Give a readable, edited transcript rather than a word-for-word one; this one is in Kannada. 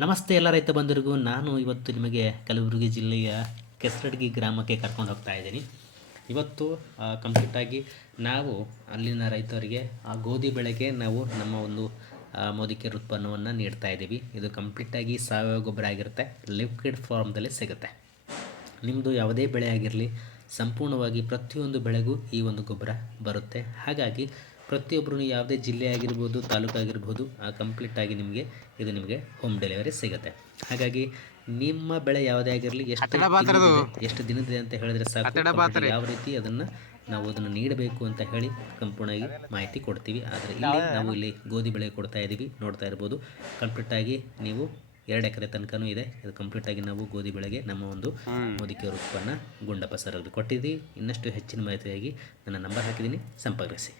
ನಮಸ್ತೆ ಎಲ್ಲ ರೈತ ಬಂಧುರಿಗೂ. ನಾನು ಇವತ್ತು ನಿಮಗೆ ಕಲಬುರಗಿ ಜಿಲ್ಲೆಯ ಕೆಸರಡ್ಗಿ ಗ್ರಾಮಕ್ಕೆ ಕರ್ಕೊಂಡು ಹೋಗ್ತಾ ಇದ್ದೀನಿ. ಇವತ್ತು ಕಂಪ್ಲೀಟಾಗಿ ನಾವು ಅಲ್ಲಿನ ರೈತರಿಗೆ ಆ ಗೋಧಿ ಬೆಳೆಗೆ ನಾವು ನಮ್ಮ ಒಂದು ಮೋದಿಕೇರ್ ಉತ್ಪನ್ನವನ್ನು ನೀಡ್ತಾ ಇದ್ದೀವಿ. ಇದು ಕಂಪ್ಲೀಟಾಗಿ ಸಾವಯವ ಗೊಬ್ಬರ ಆಗಿರುತ್ತೆ, ಲಿಕ್ವಿಡ್ ಫಾರ್ಮ್ದಲ್ಲಿ ಸಿಗುತ್ತೆ. ನಿಮ್ಮದು ಯಾವುದೇ ಬೆಳೆ ಆಗಿರಲಿ, ಸಂಪೂರ್ಣವಾಗಿ ಪ್ರತಿಯೊಂದು ಬೆಳೆಗೂ ಈ ಒಂದು ಗೊಬ್ಬರ ಬರುತ್ತೆ. ಹಾಗಾಗಿ ಪ್ರತಿಯೊಬ್ಬರು ಯಾವುದೇ ಜಿಲ್ಲೆ ಆಗಿರ್ಬೋದು, ತಾಲೂಕು ಆಗಿರ್ಬೋದು, ಕಂಪ್ಲೀಟಾಗಿ ನಿಮಗೆ ಹೋಮ್ ಡೆಲಿವರಿ ಸಿಗುತ್ತೆ. ಹಾಗಾಗಿ ನಿಮ್ಮ ಬೆಳೆ ಯಾವುದೇ ಆಗಿರಲಿ, ಎಷ್ಟು ದಿನದಿದೆ ಅಂತ ಹೇಳಿದ್ರೆ ಸಾಕು, ಯಾವ ರೀತಿ ನಾವು ಅದನ್ನು ನೀಡಬೇಕು ಅಂತ ಹೇಳಿ ಸಂಪೂರ್ಣವಾಗಿ ಮಾಹಿತಿ ಕೊಡ್ತೀವಿ. ಆದರೆ ಇಲ್ಲಿ ಗೋಧಿ ಬೆಳೆ ಕೊಡ್ತಾ ಇದ್ದೀವಿ, ನೋಡ್ತಾ ಇರ್ಬೋದು. ಕಂಪ್ಲೀಟಾಗಿ ನೀವು 2 ಎಕರೆ ತನಕನೂ ಇದೆ. ಇದು ಕಂಪ್ಲೀಟಾಗಿ ನಾವು ಗೋಧಿ ಬೆಳೆಗೆ ನಮ್ಮ ಒಂದು ಮೋದಿಕೇರ್ ಉತ್ಪನ್ನ ಗುಂಡಪ್ಪ ಸರ್ ಕೊಟ್ಟಿದ್ದೀವಿ. ಇನ್ನಷ್ಟು ಹೆಚ್ಚಿನ ಮಾಹಿತಿಯಾಗಿ ನನ್ನ ನಂಬರ್ ಹಾಕಿದ್ದೀನಿ, ಸಂಪರ್ಕಿಸಿ.